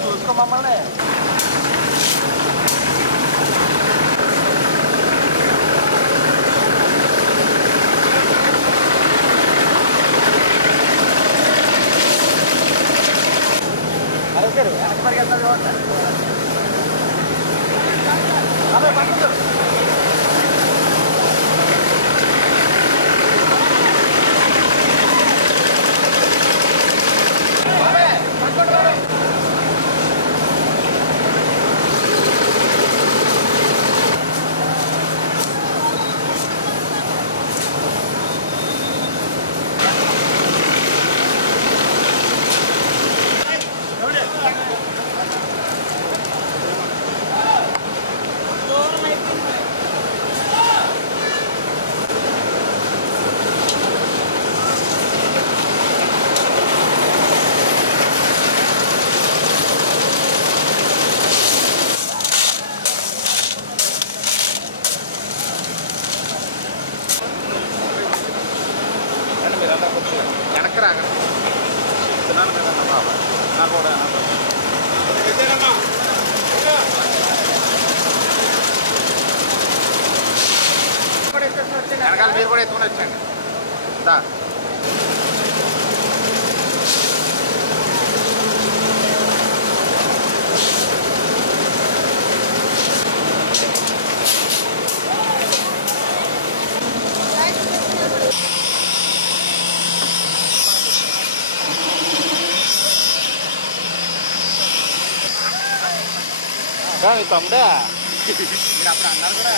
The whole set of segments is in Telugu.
చూసుకో మమ్మల్ని. అరే పరిగెత్తారు అదే పండుగ వెనక్కి రాగ తిన్నాను కదన్నా బాబా నా కూడా వెనకాల మీరు కూడా ఎత్తుకుని వచ్చండి దా మీ తమ్ముడా మీరు అప్పుడు అన్నారు కూడా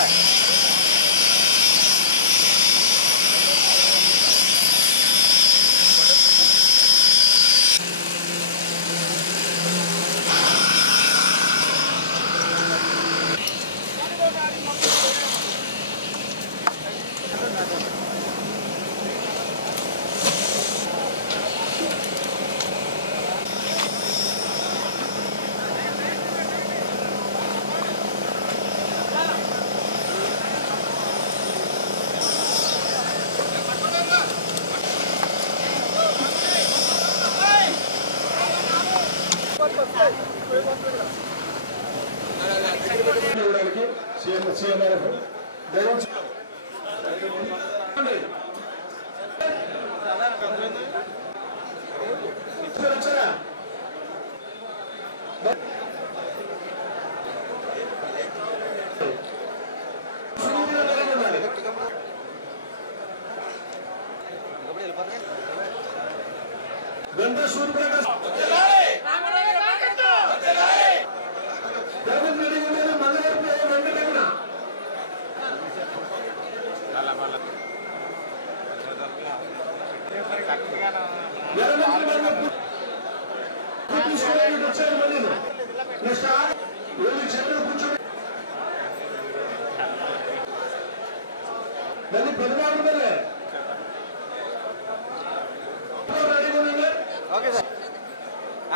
ఓకే సార్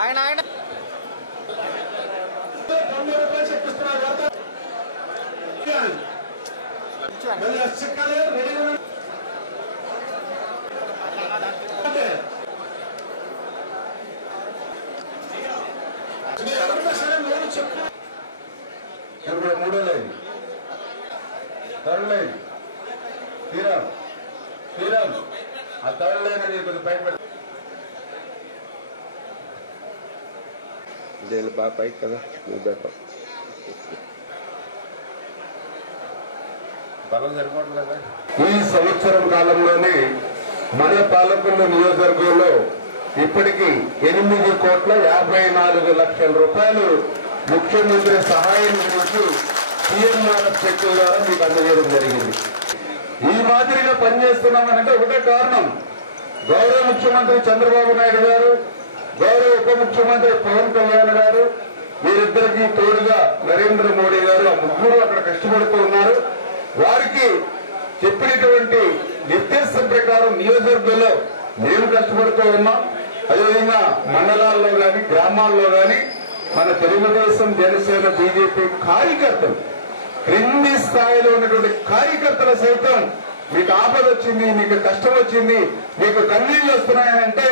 ఆయన ఆయన మూడో line third line Sriram Sriram ఆ థర్డ్ లైన్ అనేది కొంచెం బయట దేని బాగా పైకి కదా నువ్వు బెటర్ బలం సరిపోవట్లేదా? ఈ సంవత్సరం కాలంలోనే మన పాలకొల్లు నియోజకవర్గంలో ఇప్పటికీ 8,54,00,000 రూపాయలు ముఖ్యమంత్రి సహాయం నుంచి సీఎంఆర్ఎఫ్ చెక్ ద్వారా మీకు అందజేయడం జరిగింది. ఈ మాదిరిగా పనిచేస్తున్నామనంటే ఒకటే కారణం, గౌరవ ముఖ్యమంత్రి చంద్రబాబు నాయుడు గారు, గౌరవ ఉప ముఖ్యమంత్రి పవన్ కళ్యాణ్ గారు, వీరిద్దరికీ తోడుగా నరేంద్ర మోడీ గారు, ఆ ముగ్గురు అక్కడ కష్టపడుతూ ఉన్నారు. వారికి చెప్పినటువంటి నిర్దేశం ప్రకారం నియోజకవర్గంలో మేము కష్టపడుతూ ఉన్నాం. అదేవిధంగా మండలాల్లో గాని గ్రామాల్లో గాని మన తెలుగుదేశం, జనసేన, బీజేపీ కార్యకర్తలు, క్రింది స్థాయిలో ఉన్నటువంటి కార్యకర్తలు సైతం మీకు ఆపద వచ్చింది, మీకు కష్టం వచ్చింది, మీకు కన్నీళ్లు వస్తున్నాయనంటే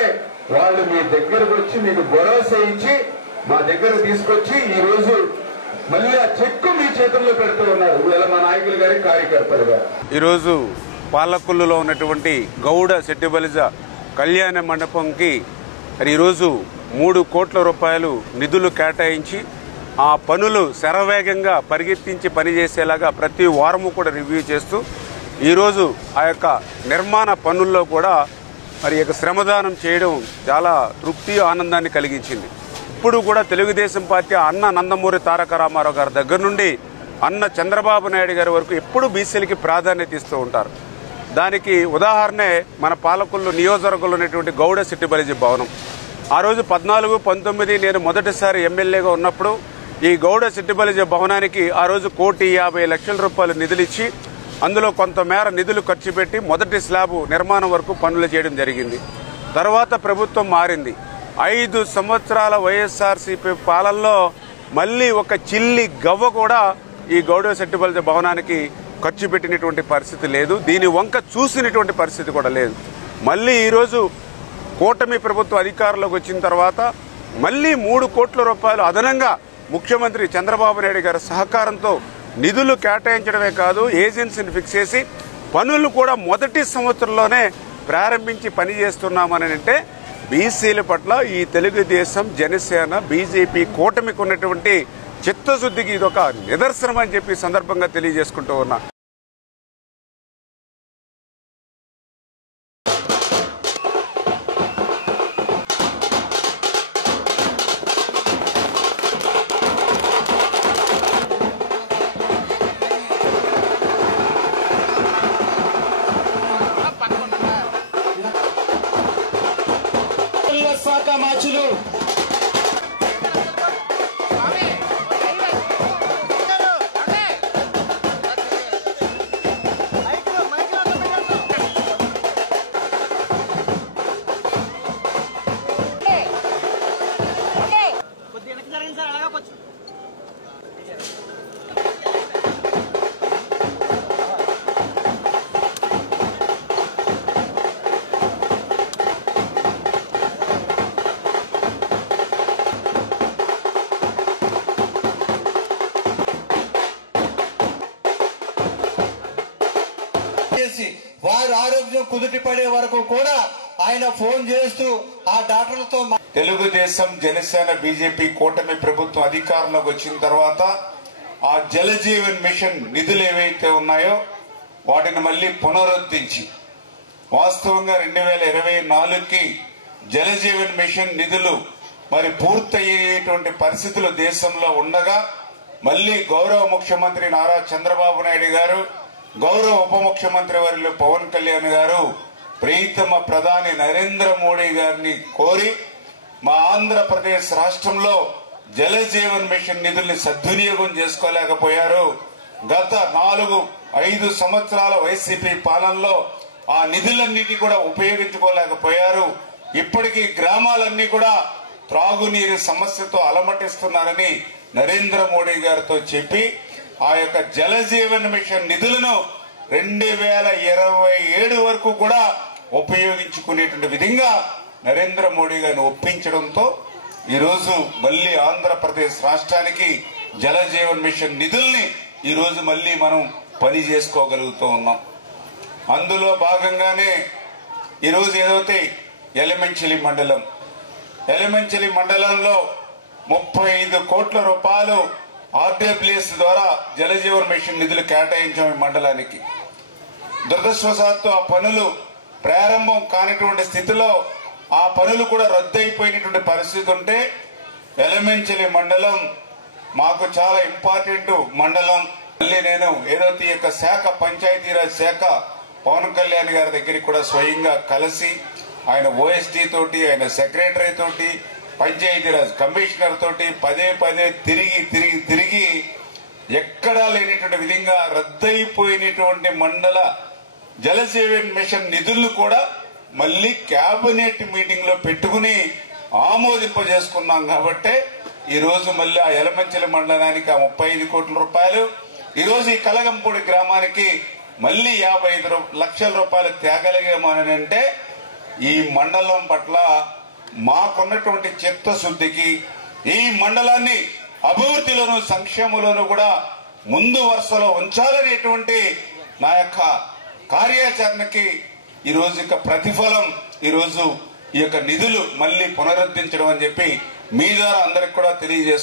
వాళ్ళు మీ దగ్గరకు వచ్చి మీకు భరోసా ఇచ్చి మా దగ్గర తీసుకొచ్చి ఈ రోజు మళ్ళీ ఆ చెక్కు మీ చేతుల్లో పెడుతూ ఉన్నారు. ఇవాళ మా నాయకులు గారి కార్యకర్తలు గారు. ఈరోజు పాలకొల్లులో ఉన్నటువంటి గౌడ సెట్టిబలిజ కళ్యాణ మండపంకి ఈరోజు 3 కోట్ల రూపాయలు నిధులు కేటాయించి ఆ పనులు శరవేగంగా పరిగెత్తించి పనిచేసేలాగా ప్రతి వారము కూడా రివ్యూ చేస్తూ ఈరోజు ఆ యొక్క నిర్మాణ పనుల్లో కూడా మరి యొక్క శ్రమదానం చేయడం చాలా తృప్తి ఆనందాన్ని కలిగించింది. ఇప్పుడు కూడా తెలుగుదేశం పార్టీ అన్న నందమూరి తారక రామారావు గారి దగ్గర నుండి అన్న చంద్రబాబు నాయుడు గారి వరకు ఎప్పుడు బీసీలకి ప్రాధాన్యత ఇస్తూ ఉంటారు. దానికి ఉదాహరణే మన పాలకొల్లు నియోజకవర్గంలో ఉన్నటువంటి గౌడ సెట్టిబలిజ భవనం. ఆ రోజు 14, 19 నేను మొదటిసారి ఎమ్మెల్యేగా ఉన్నప్పుడు ఈ గౌడ సెట్టిబలిజ భవనానికి ఆ రోజు 1,50,00,000 రూపాయలు నిధులు ఇచ్చి అందులో కొంతమేర నిధులు ఖర్చు పెట్టి మొదటి స్లాబు నిర్మాణం వరకు పనులు చేయడం జరిగింది. తర్వాత ప్రభుత్వం మారింది. 5 సంవత్సరాల వైఎస్ఆర్సీపీ పాలనలో మళ్ళీ ఒక చిల్లి గవ్వ కూడా ఈ గౌడ సెట్టిబలిజ భవనానికి ఖర్చు పెట్టినటువంటి పరిస్థితి లేదు. దీని వంక చూసినటువంటి పరిస్థితి కూడా లేదు. మళ్ళీ ఈరోజు కూటమి ప్రభుత్వం అధికారంలోకి వచ్చిన తర్వాత మళ్ళీ 3 కోట్ల రూపాయలు అదనంగా ముఖ్యమంత్రి చంద్రబాబు నాయుడు గారి సహకారంతో నిధులు కేటాయించడమే కాదు, ఏజెన్సీని ఫిక్స్ చేసి పనులు కూడా మొదటి సంవత్సరంలోనే ప్రారంభించి పనిచేస్తున్నామని అంటే బీసీల పట్ల ఈ తెలుగుదేశం, జనసేన, బీజేపీ కూటమికి ఉన్నటువంటి చిత్తశుద్ధికి ఇదొక నిదర్శనం అని చెప్పి సందర్భంగా తెలియజేసుకుంటూ ఉన్నా. శాఖ మార్చులు వారి ఆరోగ్యం కుదుటపడే వరకు కూడా ఆయన ఫోన్ చేస్తూ ఆ డాక్టర్లతో తెలుగుదేశం, జనసేన, బీజేపీ కూటమి ప్రభుత్వం అధికారంలోకి వచ్చిన తర్వాత ఆ జలజీవన్ మిషన్ నిధులు ఏవైతే ఉన్నాయో వాటిని మళ్ళీ పునరుద్ధరించి వాస్తవంగా 2024కి జలజీవన్ మిషన్ నిధులు మరి పూర్తయ్యేటువంటి పరిస్థితులు దేశంలో ఉండగా మళ్ళీ గౌరవ ముఖ్యమంత్రి నారా చంద్రబాబు నాయుడు గారు, గౌరవ ఉప ముఖ్యమంత్రి వర్యులు పవన్ కళ్యాణ్ గారు ప్రీతమ ప్రధాని నరేంద్ర మోడీ గారిని కోరి మా ఆంధ్రప్రదేశ్ రాష్ట్రంలో జలజీవన్ మిషన్ నిధుల్ని సద్వినియోగం చేసుకోలేకపోయారు. గత 4-5 సంవత్సరాల వైసీపీ పాలనలో ఆ నిధులన్నిటి కూడా ఉపయోగించుకోలేకపోయారు. ఇప్పటికీ గ్రామాలన్నీ కూడా త్రాగునీరు సమస్యతో అలమటిస్తున్నారని నరేంద్ర మోడీ గారితో చెప్పి ఆ యొక్క జలజీవన్ మిషన్ నిధులను 2027 వరకు కూడా ఉపయోగించుకునేటువంటి విధంగా నరేంద్ర మోడీ గారిని ఒప్పించడంతో ఈరోజు మళ్లీ ఆంధ్రప్రదేశ్ రాష్ట్రానికి జలజీవన్ మిషన్ నిధుల్ని ఈరోజు మళ్లీ మనం పని చేసుకోగలుగుతూ ఉన్నాం. అందులో భాగంగానే ఈరోజు ఏదైతే ఎలిమెంచలి మండలంలో 35 కోట్ల రూపాయలు ఆర్డబ్ల్యూఎస్ ద్వారా జలజీవన్ మిషన్ నిధులు కేటాయించాం ఈ మండలానికి. దురదృష్టవశాత్తు ఆ పనులు ప్రారంభం కానిటువంటి స్థితిలో ఆ పనులు కూడా రద్దయిపోయినటువంటి పరిస్థితి ఉంటే ఎలిమెంచలి మండలం మాకు చాలా ఇంపార్టెంట్ మండలం. మళ్ళీ నేను ఏదైతే ఈ యొక్క శాఖ పంచాయతీరాజ్ శాఖ పవన్ కళ్యాణ్ గారి దగ్గరికి కూడా స్వయంగా కలిసి ఆయన ఓఎస్డీ తోటి, ఆయన సెక్రటరీ తోటి, పంచాయతీరాజ్ కమిషనర్ తోటి పదే తిరిగి ఎక్కడా లేనిటువంటి విధంగా రద్దయిపోయినటువంటి మండల జలజీవన్ మిషన్ నిధులను కూడా మళ్లీ కేబినెట్ మీటింగ్ లో పెట్టుకుని ఆమోదింపజేసుకున్నాం. కాబట్టి ఈ రోజు మళ్ళీ ఆ ఎలమంచలి మండలానికి ఆ 35 కోట్ల రూపాయలు, ఈ రోజు ఈ కలగంపూడి గ్రామానికి మళ్ళీ 55 లక్షల రూపాయలు తేగలిగామని అంటే ఈ మండలం పట్ల మాకున్నటువంటి చిత్తశుద్ధికి, ఈ మండలాన్ని అభివృద్ధిలోను సంక్షేమంలోనూ కూడా ముందు వరుసలో ఉంచాలనేటువంటి నా యొక్క కార్యాచరణకి ఈరోజు ఇక ప్రతిఫలం ఈరోజు ఈ యొక్క నిధులు మళ్ళీ పునరుద్ధరించడం అని చెప్పి మీ ద్వారా అందరికి కూడా తెలియజేస్తున్నాను.